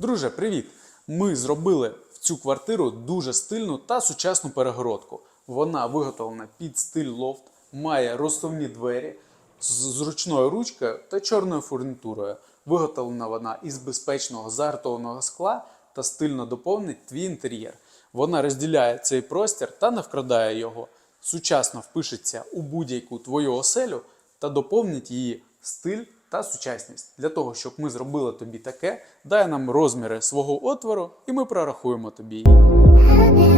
Друже, привіт! Ми зробили в цю квартиру дуже стильну та сучасну перегородку. Вона виготовлена під стиль лофт, має розсувні двері з зручною ручкою та чорною фурнітурою. Виготовлена вона із безпечного загартованого скла та стильно доповнить твій інтер'єр. Вона розділяє цей простір та не вкрадає його. Сучасно впишеться у будь-яку твою оселю та доповнить її стиль та сучасність. Для того, щоб ми зробили тобі таке, дай нам розміри свого отвору, і ми прорахуємо тобі її.